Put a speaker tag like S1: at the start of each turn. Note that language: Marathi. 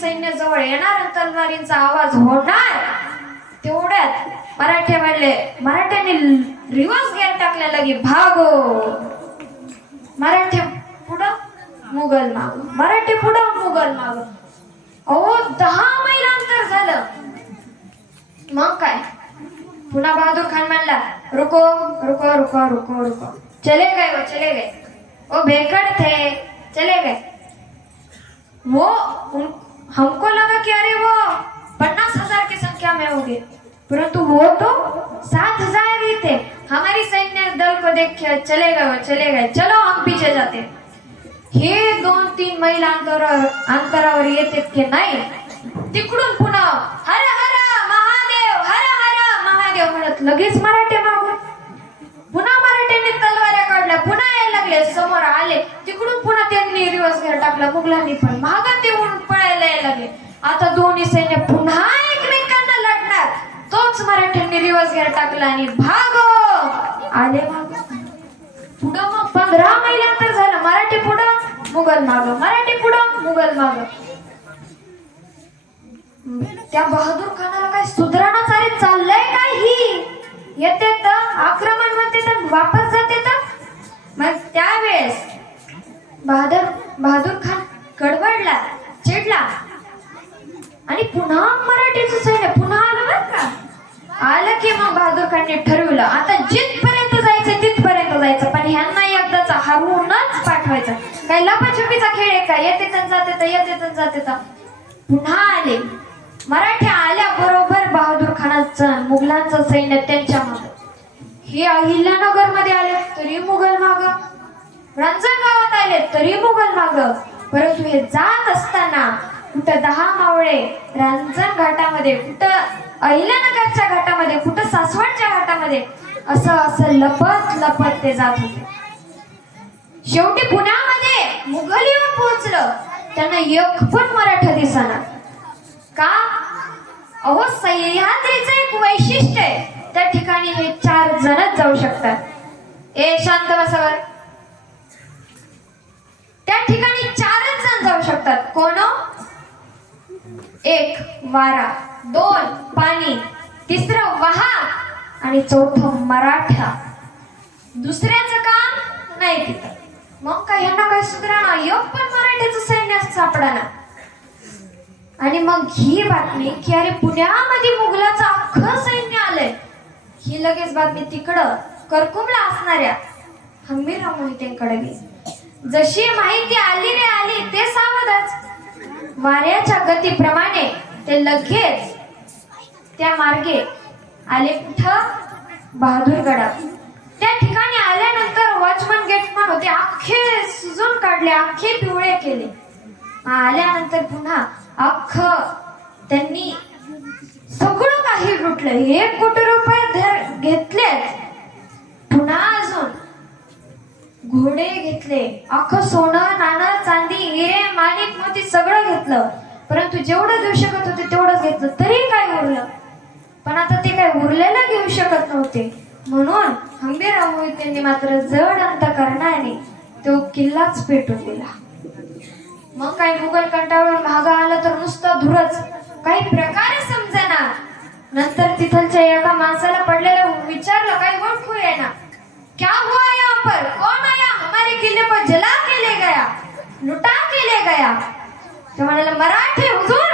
S1: सैन्य जवळ येणार तलवारींचा आवाज होणार. तेवढ्यात मराठे म्हणले मराठ्यांनी रिवर्स गेअर टाकल्या लगे भागो. मराठे पुढं मुघल माग मराठे पुढं मुघल माग अहो दहा मैल अंतर झालं. मग काय? पुन्हा बहादूर खान म्हणला रुको रुको रुको रुको रुको. चले गए वो चले गए. वो भेकड़ थे. चले गए. वो उन, हमको लगा कि अरे वो पन्नास हजार की संख्या में होंगे। परंतु वो तो सात हजार ही थे। हमारी सैन्य दल को देख के चले गए वो चले गए चलो हम पीछे जाते हे। दोन तीन मैल अंतरावर अंतरावर येते की नाही। तिकडून पुन्हा हर हर महादेव हर हर महादेव म्हणत लगेच मराठे मागून. पुन्हा मराठ्यांनी तलवाऱ्या काढल्या पुन्हा यायला लागले समोर आले. तिकडून पुन्हा रिवर्स टाकला मुघलांनी पण मागं देऊन पळायला यायला लागले. आता दोन्ही सैन्य पुन्हा एकमेकांना लढणार. तोच मराठ्यांनी रिवर्स घेर टाकला आणि भागो. आले माग. पुढं मग पंधरा महिन्यानंतर झालं. मराठी पुढं मुघल माग. मराठी पुढं मुघल माग. त्या बहादूर खानाला काय सुधारणा चालेल चाललंय काय ही? येते तर आक्रमण म्हणते तर वापस जाते तर? मग त्यावेळेस बहादर बहादूर खान गडबडला चिडला. आणि पुन्हा मराठीचं सैन्य पुन्हा आलं बरं का? आलं की मग बहादूर खानने ठरवलं. आता जिथपर्यंत जायचं तिथपर्यंत जायचं. पण ह्यांना एकदाच हरवूनच पाठवायचं. काय लपाछपीचा खेळ आहे का? येते तर जाते तर येते तर जाते तर. पुन्हा आले. मराठी आल्या बरोबर बहादूर खानाचं मुघलांचं सैन्य त्यांच्या मागे हे अहिल्यानगरमध्ये आले तरी मुघल माग. गावात गेले तरी मुघल माग. परंतु हे जात असताना कुठं दहा मावळे रांजण घाटामध्ये कुठं अहिल्यानगरच्या घाटामध्ये कुठं सासवडच्या घाटामध्ये असं असं लपत लपत ते जात होते. शेवटी पुण्यामध्ये मुघल येऊन पोहोचलं. त्यांना एक पण मराठा दिसणार का? अहो सह्याद्रीचं एक वैशिष्ट्य आहे. त्या ठिकाणी हे चार जणच जाऊ शकतात. ए शांत बसावर त्या ठिकाणी चारच जण जाऊ शकतात. कोण हो? एक वारा. दोन पाणी. तिसरं वाहक. आणि चौथं मराठा. दुसऱ्याचं काम नाही तिथं. मग काय ह्यांना काय सुधारणा? एक पण मराठीचं सैन्य सापडाना आणि मग ही बातमी की अरे पुण्यामध्ये मुघलाचं अख्खं सैन्य आलंय. ही लगेच बातमी तिकडं करकुमला असणाऱ्या हंबीरराव मोहितेंकडे गेली. जशी माहिती आली रे आली ते सावधच वाऱ्याच्या गतीप्रमाणे ते लगेच त्या मार्गे आले कुठं? बहादूरगडा. त्या ठिकाणी आल्यानंतर वॉचमन गेटमन होते अख्खे सुजून काढले अख्खे पिवळे केले. आल्यानंतर पुन्हा अख्ख त्यांनी सगळं काही लुटलं. एक कोटी रुपये घेतले पुन्हा घोडे घेतले अख्खं सोनं नाणं चांदी हिरे माणिक मोती सगळं घेतलं. परंतु जेवढं घेऊ शकत होते तेवढंच घेतलं. तरी काय उरलं? पण आता ते काय उरलेलं घेऊ शकत नव्हते. म्हणून हंबीरराव मोहितेंनी मात्र जड अंत करण्याने तो किल्लाच पेटून दिला. मग काय मुघल कंटाळून मागं आलं तर नुसतं धुरच. काही प्रकारे समजेना. नंतर तिथं किले को जला के